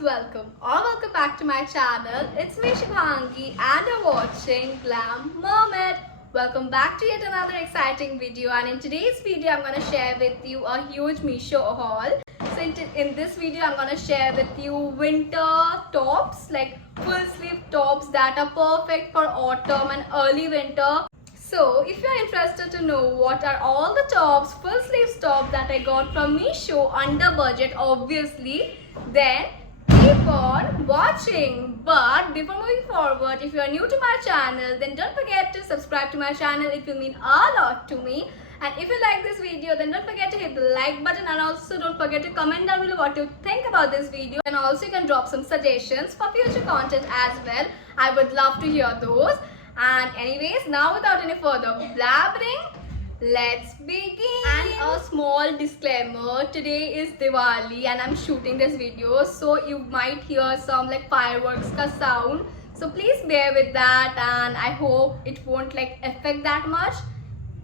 welcome or welcome back to my channel. It's me Subhangi and you're watching Glam Mermaid. Welcome back to yet another exciting video, and in today's video I'm going to share with you a huge Meesho haul. So in this video I'm going to share with you winter tops, like full sleeve tops that are perfect for autumn and early winter. So if you're interested to know what are all the tops, full sleeves tops that I got from Meesho under budget obviously, then keep on watching. But before moving forward, if you are new to my channel, then don't forget to subscribe to my channel. It will mean a lot to me. And if you like this video, then don't forget to hit the like button, and also don't forget to comment down below what you think about this video, and also you can drop some suggestions for future content as well. I would love to hear those. And anyways, now without any further blabbering, let's begin. And a small disclaimer, today is Diwali and I'm shooting this video, so you might hear some like fireworks ka sound, so please bear with that, and I hope it won't like affect that much.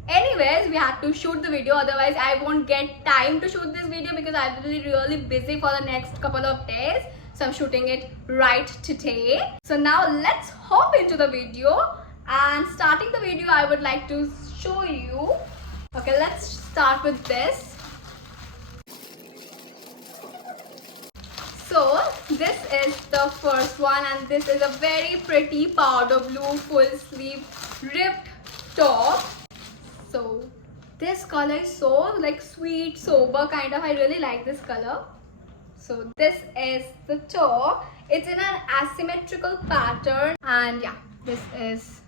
Anyways, we had to shoot the video, otherwise I won't get time to shoot this video because I will be really busy for the next couple of days. So I'm shooting it right today. So now let's hop into the video. And starting the video, I would like to show you. Okay, let's start with this. So this is the first one, and this is a very pretty powder blue full sleeve ripped top. So this color is so like sweet, sober kind of. I really like this color. So this is the top. It's in an asymmetrical pattern, and yeah, this is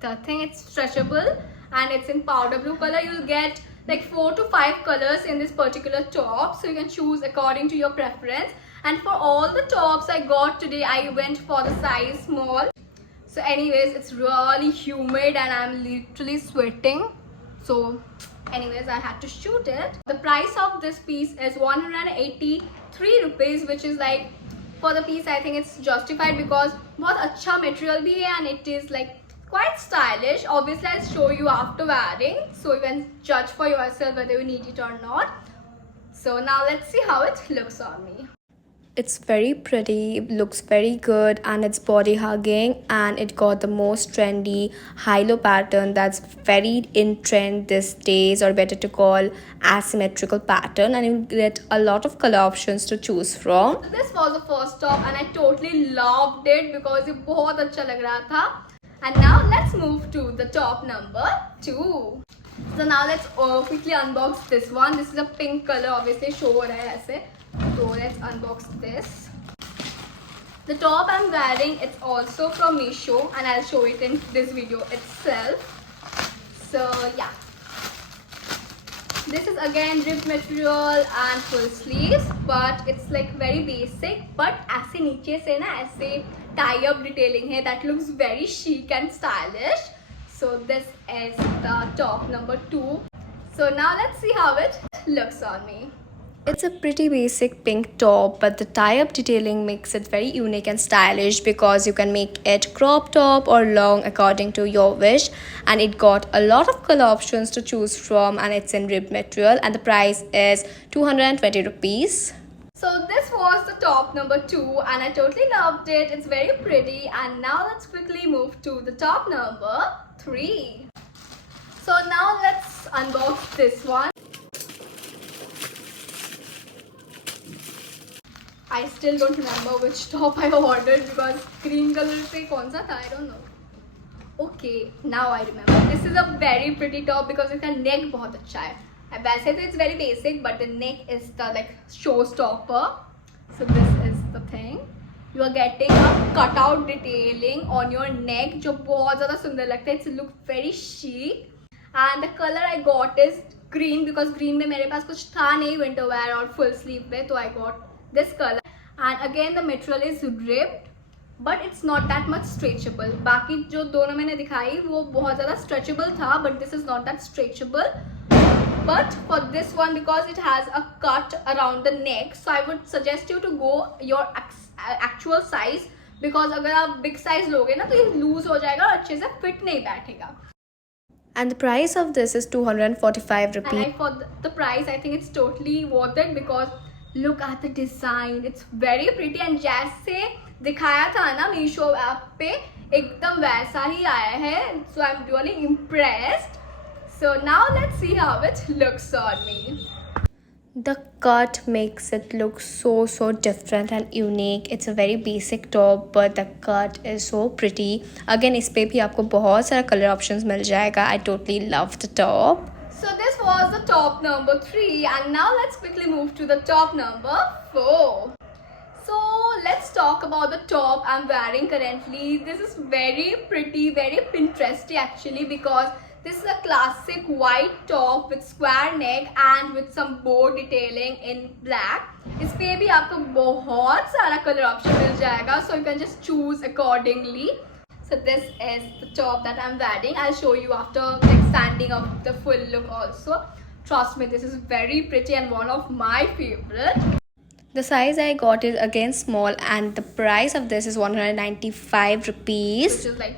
the thing. It's stretchable and it's in powder blue color. You'll get like 4 to 5 colors in this particular top, so you can choose according to your preference. And for all the tops I got today, I went for the size small. So anyways, it's really humid and I'm literally sweating, so anyways I had to shoot it. The price of this piece is 183 rupees, which is like, for the piece I think it's justified because बहुत अच्छा material भी है and it is like quite stylish. Obviously I'll show you after wearing, so you can judge for yourself whether you need it or not. So now let's see how it looks on me. It's very pretty, looks very good, and it's body hugging, and it got the most trendy high-low pattern that's very in trend these days, or better to call asymmetrical pattern, and you get a lot of color options to choose from. So this was the first top and I totally loved it because it बहुत अच्छा लग रहा था. And now let's move to the top number 2. So now let's quickly unbox this one. This is a pink color, obviously show हो रहा है ऐसे. So let's unbox this. The top I'm wearing, it's also from Meesho, and I'll show it in this video itself. So yeah, this is again ribbed material and full sleeves, but it's like very basic. But ऐसे नीचे से ना ऐसे tie-up detailing है that looks very chic and stylish. So this is the top number 2. So now let's see how it looks on me. It's a pretty basic pink top, but the tie-up detailing makes it very unique and stylish because you can make it crop top or long according to your wish, and it got a lot of color options to choose from, and it's in ribbed material, and the price is 220 rupees. So this was the top number 2 and I totally loved it. It's very pretty. And now let's quickly move to the top number 3. So now let's unbox this one. I still don't remember which top I ordered because green color se kaun sa tha, I don't know. Okay, now I remember. This is a very pretty top because its neck बहुत अच्छा है. वैसे तो it's very basic, but the neck is the like showstopper. So this is the thing. You are getting a cutout detailing on your neck जो बहुत ज़्यादा सुंदर लगता है. It looks very chic. And the color I got is green because green में मेरे पास कुछ था नहीं winter wear और full sleeve में, तो I got this color. And again the material is ribbed, but it's not that much stretchable. बाकी जो दोनों मैंने दिखाई वो बहुत ज़्यादा stretchable था, but this is not that stretchable. But for this one, because it has a cut around the neck, so I would suggest you to go your actual size, because अगर आप big size लोगे ना तो ये loose हो जाएगा और अच्छे से fit नहीं बैठेगा. And the price of this is 245 rupees. And for the price, I think it's totally worth it because Look at the design, it's very pretty and जैसे दिखाया था ना मीशो ऐप पे एकदम वैसा ही आया है. So I'm really impressed. So now let's see how it looks on me. The cut makes it look so different and unique. It's a very basic top but the cut is so pretty. Again इस पे भी आपको बहुत सारा color options मिल जाएगा. I totally love the top. So this was the top number 3 and now let's quickly move to the top number 4. So let's talk about the top I'm wearing currently. This is very pretty, very Pinteresty actually because this is a classic white top with square neck and with some bow detailing in black. इस पे भी आपको बहुत सारा color option मिल जाएगा, so you can just choose accordingly. So this is the top that I'm wearing. I'll show you after like standing up the full look also. Trust me, this is very pretty and one of my favorite. The size I got is again small and the price of this is 195 rupees. Which is like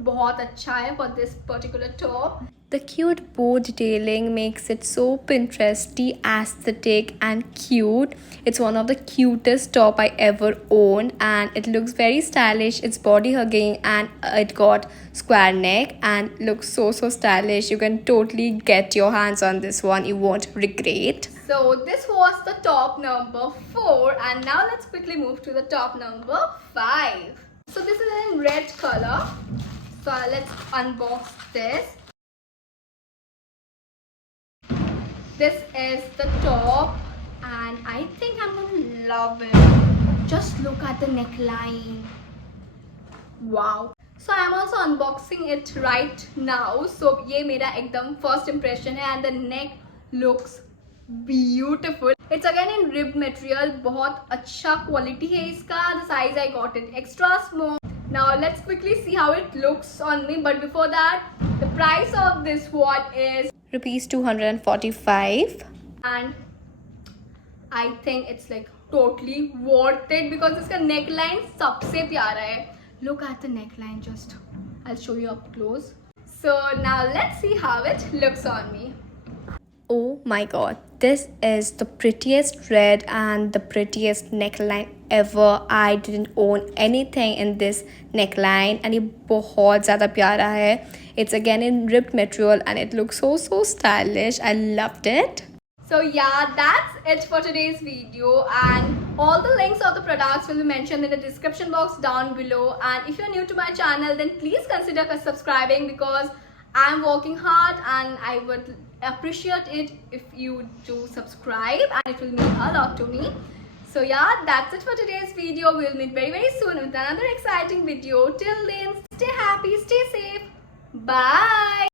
बहुत अच्छा है for this particular top. The cute bow detailing makes it so Pinteresty, aesthetic and cute. It's one of the cutest top I ever owned and it looks very stylish. It's body hugging and it got square neck and looks so stylish. You can totally get your hands on this one. You won't regret. So this was the top number 4 and now let's quickly move to the top number 5. So this is in red color. So let's unbox this. This is the top and I think I'm gonna love it. Just look at the neckline. Wow. So I'm also unboxing it right now. So ये मेरा एकदम first impression है and the neck looks beautiful. It's again in ribbed material. बहुत अच्छा quality है इसका. The size I got it extra small. Now let's quickly see how it looks on me. But before that, the price of this one is Rupees 245. and I think it's like totally worth it because इसका neckline सबसे प्यारा है. Look at the neckline just. I'll show you up close. So now let's see how it looks on me. Oh my god, this is the prettiest red and the prettiest neckline ever. I didn't own anything in this neckline and ये बहुत ज़्यादा प्यारा है. It's again in ribbed material and it looks so stylish. I loved it. So yeah, that's it for today's video and all the links of the products will be mentioned in the description box down below. And if you're new to my channel, then please consider subscribing because I'm working hard and I would appreciate it if you do subscribe and it will mean a lot to me. So yeah, that's it for today's video. We'll meet very soon with another exciting video. Till then, stay happy, stay safe. Bye.